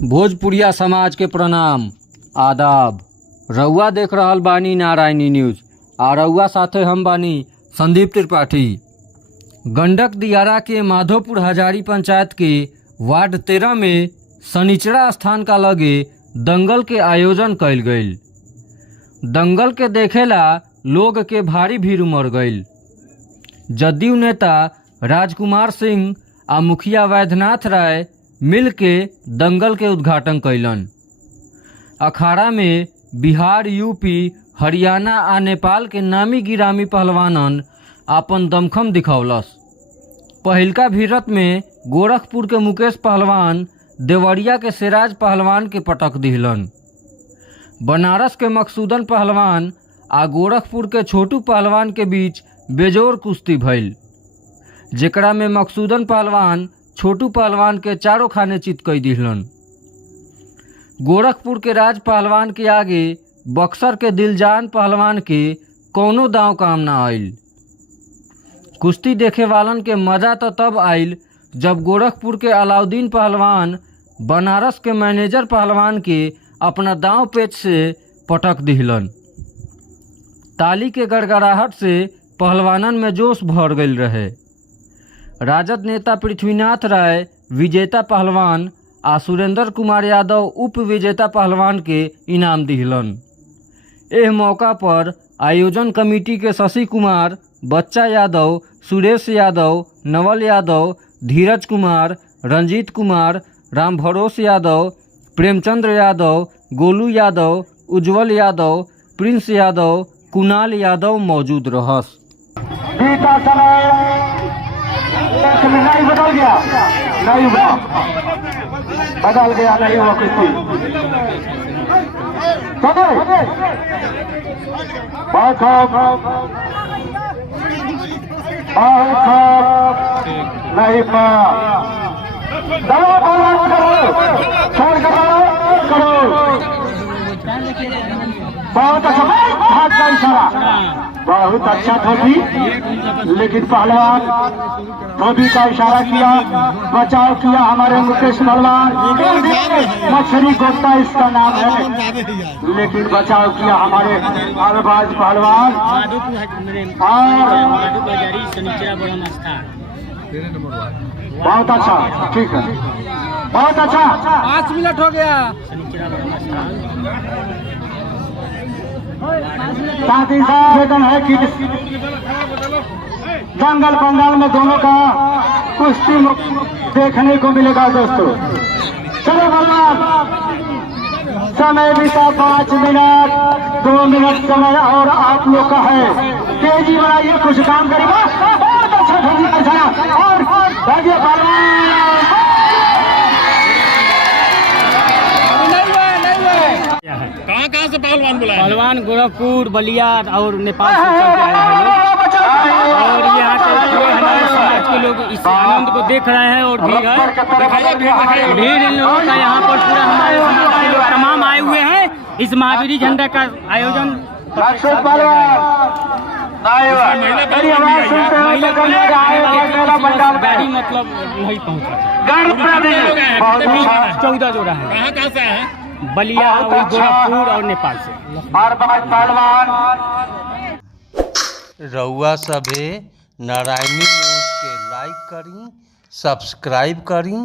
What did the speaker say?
भोजपुरिया समाज के प्रणाम आदाब। रउआ देख रहल बानी नारायणी न्यूज आ रउआ साथे हम बानी संदीप त्रिपाठी। गंडक दियारा के माधोपुर हजारी पंचायत के वार्ड 13 में शनिचरा स्थान का लगे दंगल के आयोजन कइल गइल। दंगल के देखेला लोग के भारी भीड़ उमड़ गइल। जदयू नेता राजकुमार सिंह आ मुखिया वैद्यनाथ राय मिल के दंगल के उद्घाटन कैलन। अखाड़ा में बिहार, यूपी, हरियाणा आ नेपाल के नामी गिरामी पहलवानन आपन दमखम दिखौलस। पहिलका भिड़त में गोरखपुर के मुकेश पहलवान देवरिया के सिराज पहलवान के पटक दिहलन। बनारस के मकसूदन पहलवान आ गोरखपुर के छोटू पहलवान के बीच बेजोर कुश्ती भइल, जेकरा में मकसूदन पहलवान छोटू पहलवान के चारों खाने चित कई दिहलन। गोरखपुर के राज पहलवान के आगे बक्सर के दिलजान पहलवान के कौनो दांव काम ना आइल। कुश्ती देखे वालन के मजा तो तब आइल जब गोरखपुर के अलाउद्दीन पहलवान बनारस के मैनेजर पहलवान के अपना दांव पेच से पटक दिहलन। ताली के गड़गड़ाहट से पहलवानन में जोश भर गइल रहे। राजद नेता पृथ्वीनाथ राय विजेता पहलवान आ सुरेंद्र कुमार यादव उप विजेता पहलवान के इनाम दिहलन। एह मौका पर आयोजन कमेटी के शशि कुमार, बच्चा यादव, सुरेश यादव, नवल यादव, धीरज कुमार, रंजीत कुमार, राम भरोस यादव, प्रेमचंद्र यादव, गोलू यादव, उज्जवल यादव, प्रिंस यादव, कुणाल यादव मौजूद रहस। नहीं बदल गया, नहीं हुआ, बदल गया, नहीं हुआ कुश्ती। नहीं पाया, छोड़ करो, बहुत अच्छा हाथ का इशारा, बहुत अच्छा धोबी, लेकिन पहलवान धोबी का इशारा किया, बचाव किया हमारे मुकेश पहलवान। मछली गोता इसका नाम है, लेकिन बचाव किया हमारे अरबाज पहलवान। और बहुत अच्छा, ठीक है, बहुत अच्छा, 5 मिनट हो गया। साथ ही साथ आवेदन है कि दंगल बंगाल में दोनों का कुश्ती देखने को मिलेगा दोस्तों। चलो भगवान, समय भी था 5 मिनट, 2 मिनट समय और आप लोग का है। तेजी बनाइए, कुछ काम करेगा। बहुत अच्छा और भाग्य कहाँ से पहलवान बुलाया? पहलवान गोरखपुर, बलिया और नेपाल से चल के आए हैं लोग, और यहाँ के पूरे हमारे समाज के लोग इस आनंद को देख रहे हैं। और भीड़ है, भीड़ इन लोगों का यहाँ पर पूरा हमारे समाज के लोग तमाम आए हुए हैं। इस महावीरी झंडा का आयोजन गाड़ी मतलब नहीं पहुँचा। 14 जोड़ा है। कहाँ से है? बलिया और गोरखपुर और नेपाल से। रउआ सभे नारायणी न्यूज के लाइक करी, सब्सक्राइब करी।